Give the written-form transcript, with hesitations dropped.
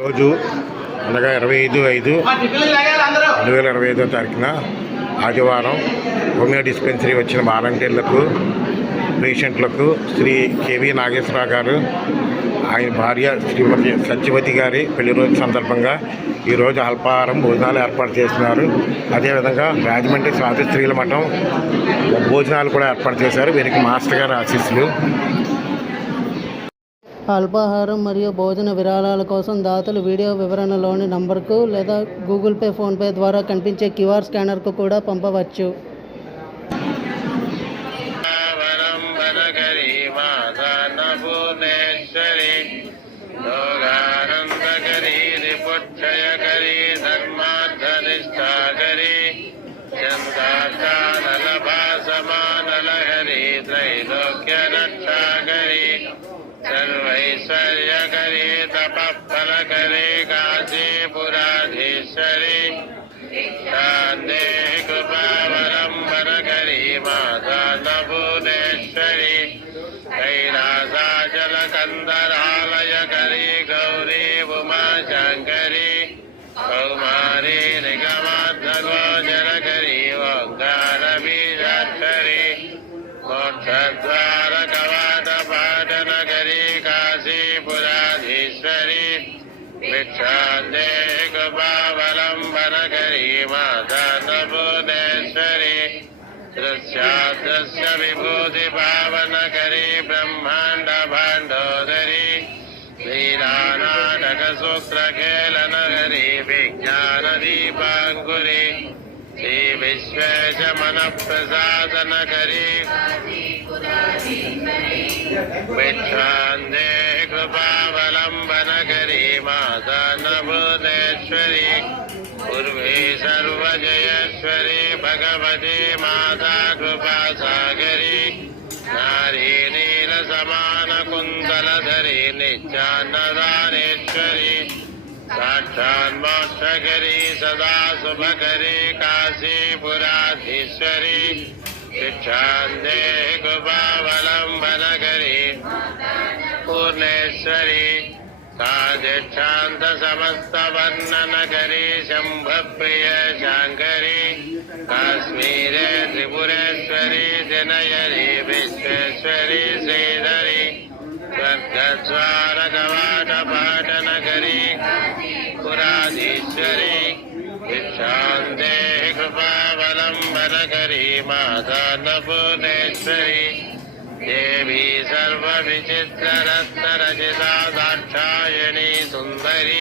రోజు అనగా 25/5/2025 ఆదివారం హోమియో డిస్పెన్సరీ వచ్చిన వాలంటీర్లకు పేషెంట్లకు శ్రీ కేవీ నాగేశ్వరరావు గారు ఆయన భార్య శ్రీమతి సత్యవతి గారి పెళ్లి రోజు సందర్భంగా ఈరోజు అల్పాహారం భోజనాలు ఏర్పాటు చేస్తున్నారు. అదేవిధంగా రాజమండ్రి స్వాతంత్ర్యుల మఠం భోజనాలు కూడా ఏర్పాటు చేశారు. వీరికి మాస్టర్ గారి ఆశీస్సులు. అల్పాహారం మరియు భోజన విరాళాల కోసం దాతలు వీడియో వివరణలోని నంబర్కు లేదా గూగుల్ పే, ఫోన్పే ద్వారా కనిపించే క్యూఆర్ స్కానర్కు కూడా పంపవచ్చు. सर्वैश्वर्यकरी तपःफलकरी काशीपुराधीश्वरी शान्ते कृपावलम्बनकरी माता भुवनेश्वरी कैलासाचलकन्दरालयकरी गौरी उमाशङ्करी कौमारी निगमार्थगोचरकरी ओङ्कारबीजाक्षरी मोक्षद्वारकवाटपाटनकरी काशीपुराधीश्वरी भिक्षान्ते कृपावलम्बनकरी माता भुवनेश्वरी दृश्यादृश्य विभूतिभावनकरी ब्रह्माण्ड भाण्डोदरी लीलानाटकसूत्रखेलनकरी विज्ञानदीपाङ्कुरी श्रीविश्वेश मनःप्रसादनकरी भिक्षान्ते कृपावलम्बनकरी माता भुवनेश्वरी पूर्वे सर्वजयेश्वरी भगवती माता कृपासागरी नारी नीलसमानकुन्तलधरी नित्यान्नदानेश्वरी साक्षान्मोक्षकरी सदा शुभकरी काशीपुराधीश्वरी भिक्षान्ते कृपावलम्बनकरी पूर्णेश्वरी साधिष्ठान्त समस्तवर्णनकरी शम्भप्रिय शाङ्करी काश्मीरे त्रिपुरेश्वरी जनयरी विश्वेश्वरी श्रीधरी स्वर्गद्वारकवाटपाटनकरी पुराधीश्वरी भिक्षान्ते कृपावलम्बनकरी माता भुवनेश्वरी देवी सर्वविचित्ररत्नरचिता दाक्षायणी सुन्दरी।